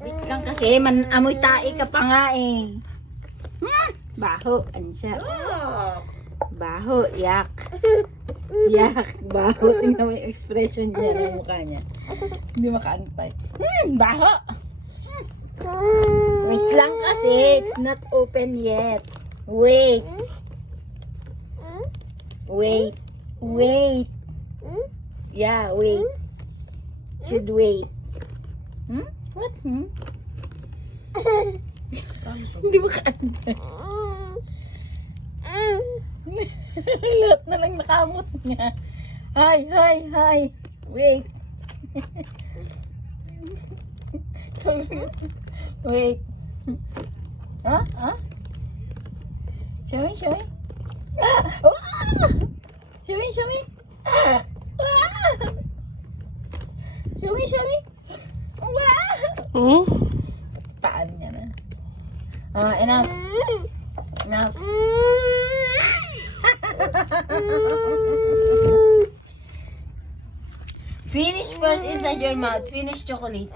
Wait lang kasi, amoy tae ka pa nga eh. Baho, ano siya? Baho, yak. Yak, baho. Tingnan mo yung expression niya ng mukha niya. Hindi makaantay. Baho! Wait lang kasi, it's not open yet. Wait. Wait. Wait. Yeah, wait. Should wait. What? Hindi makaantay. Lahat na lang nakamot niya. Hi, hi, hi. Wait. Wait. Huh? Huh? Show me, show me. Ah! Show me, show me. Ah! Show me, show me. Paan niya na. Enough. Enough. Finish first inside your mouth. Finish chocolate.